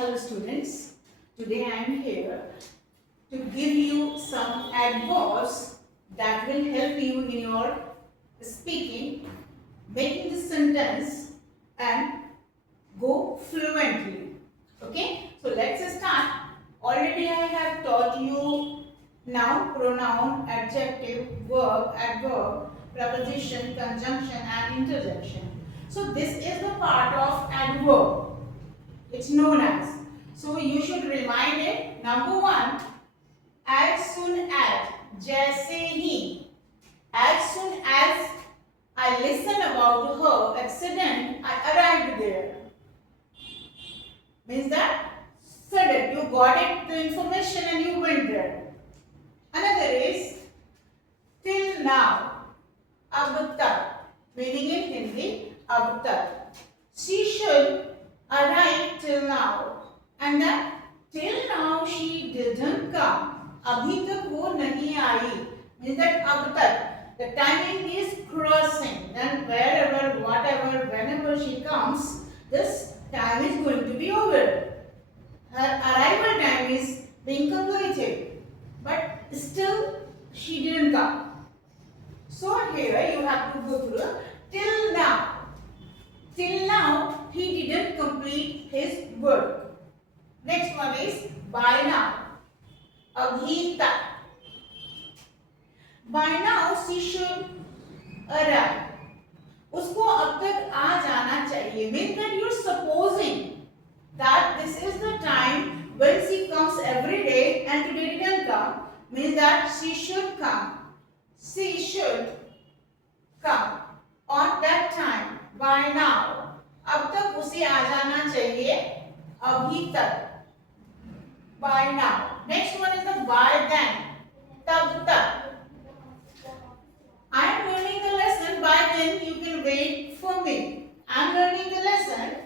Hello students, today I am here to give you some adverbs that will help you in your speaking, making the sentence and go fluently. Okay, so let's start. Already I have taught you noun, pronoun, adjective, verb, adverb, preposition, conjunction and interjection. So this is the part of adverb. It's known as. So you should remind it. Number one, as soon as, जैसे ही. As soon as I listen about her accident, I arrived there. Means that sudden, you got it, the information and you went there. Another is till now, अब तक. Meaning in Hindi, अब तक. She should arrive till now, and that till now she didn't come. अभी तक वो नहीं आई. Means that अब तक. The timing is crossing. Then wherever, whatever, whenever she comes, this time is going to be over. Her arrival time is being completed, but still she didn't come. So here you have to go through till now. Till now, he didn't complete his work. Next one is by now. Abhi tak. By now, she should arrive. उसको अब तक आ जाना चाहिए. Means that you're supposing that this is the time when she comes every day and today didn't come. Means that she should come. She should come on that time. By now. अब तक उसे आ जाना चाहिए. अभी तक. By now. Next one is the by then. तब तक. I am learning the lesson. By then you can wait for me. I am learning the lesson.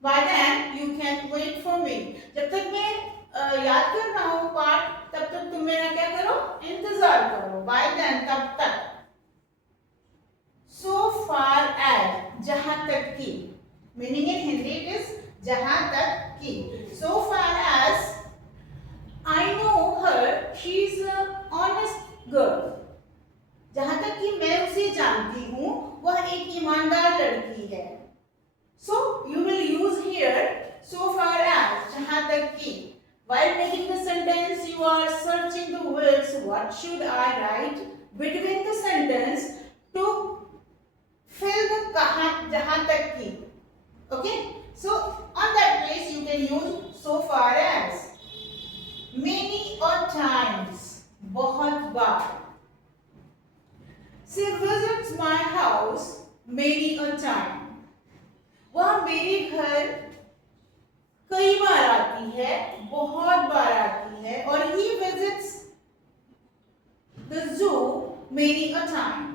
By then you can wait for me. जब तक मैं याद कर रहा हूँ पाठ, तब तक तुम मेरा क्या करो? इंतजार करो. By then तब तक. So far as, जहाँ तक की. Meaning in Hindi it is जहाँ तक की. So far as I know her, she is an honest girl. जहाँ तक कि मैं उसे जानती हूँ, वह एक ईमानदार लड़की है. So you will use here so far as, जहाँ तक कि. While making the sentence, you are searching the words. What should I write between the sentence to fill the कहाँ जहाँ तक की. Okay, so on that place you can use so far as. Many or times, बहुत बार. She visits my house many a time. वह मेरे घर कई बार आती है, बहुत बार आती है. और he visits the zoo many a time.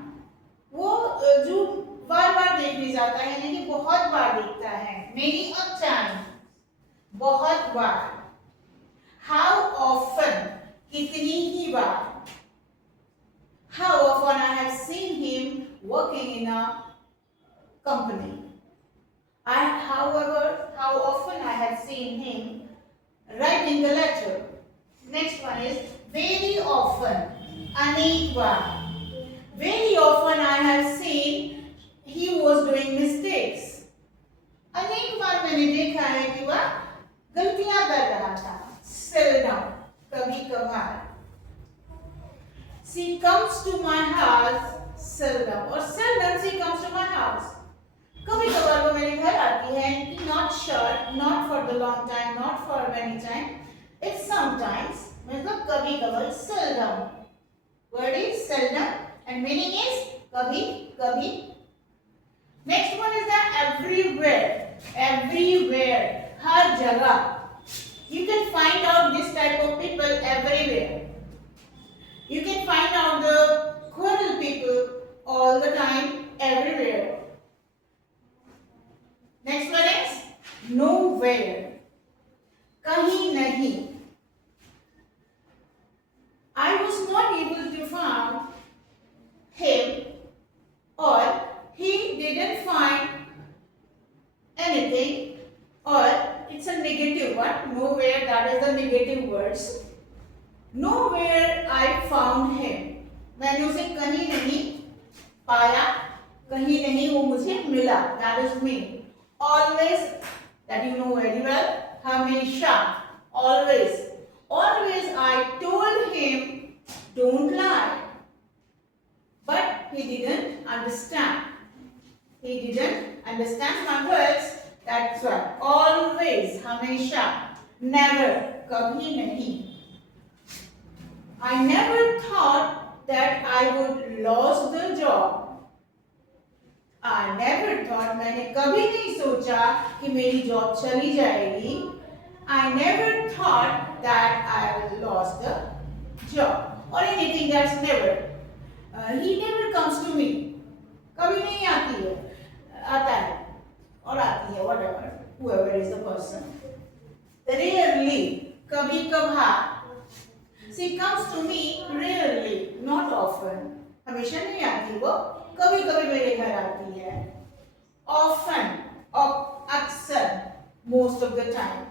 वो जू बार बार देखने जाता है, यानी कि बहुत बार देखता है. Many a time, बहुत बार. How often, कितनी ही बार. How often I have seen him working in a company. However, how often I have seen him writing the letter. Next one is very often, अनेक बार. Very often I have seen he was doing mistakes. अनेक बार मैंने देखा है कि वह गलतियां कर रहा था. Seldom, कभी कभार. She comes to my house seldom, or seldom she comes to my house. कभी कभार वो मेरे घर आती है. Not short, not for the long time, not for many time. It's sometimes. मतलब कभी कभार. Seldom. Word is seldom and meaning is कभी कभी. Next one is the everywhere. Everywhere. हर जगह. You can find out this type of people everywhere. You can find out the quarrel people all the time, everywhere. Next one is nowhere. कहीं नहीं. I was not able to find him, or he didn't find anything, or it's a negative anyone. Nowhere, that is the negative words. Nowhere I found him. मैंने उसे कहीं नहीं पाया, कहीं नहीं वो मुझे मिला. That is me. Always, that you know very well. हमेशा, always. Always I told him, don't lie. But he didn't understand. He didn't understand my words. That's why. Always, हमेशा. Never, कभी नहीं. I never thought that I would lose the job. I never thought, मैंने कभी नहीं सोचा कि मेरी job चली जाएगी. I never thought that I lost the job or anything. That's never. He never comes to me. कभी नहीं आती है, आता है और आती है, whatever, whoever is the person. Rarely, कभी कभार. She comes to me rarely, not often. हमेशा नहीं आती वो, कभी कभी मेरे घर आती है. Often, अक्सर, most of the time.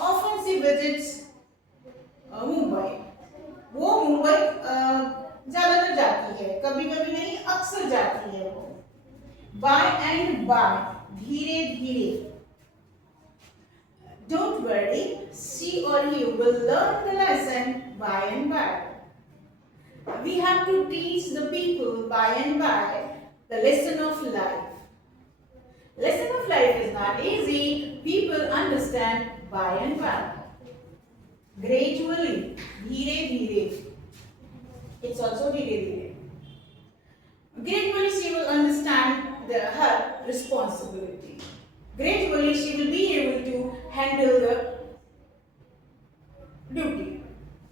Often she visits Mumbai. वो मुंबई ज्यादातर जाती है, कभी कभी नहीं, अक्सर जाती है वो. By and by, धीरे धीरे. Don't worry, she or he will learn the lesson by and by. We have to teach the people by and by the lesson of life. Lesson of life is not easy. People understand by and by. Gradually, धीरे धीरे. It's also धीरे धीरे. Gradually, she will understand her responsibility. Gradually, she will be able to handle the duty.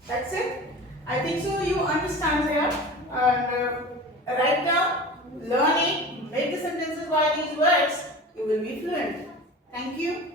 That's it. I think so. You understand here. And write down, learn it, make the sentences by these words. You will be fluent. Thank you.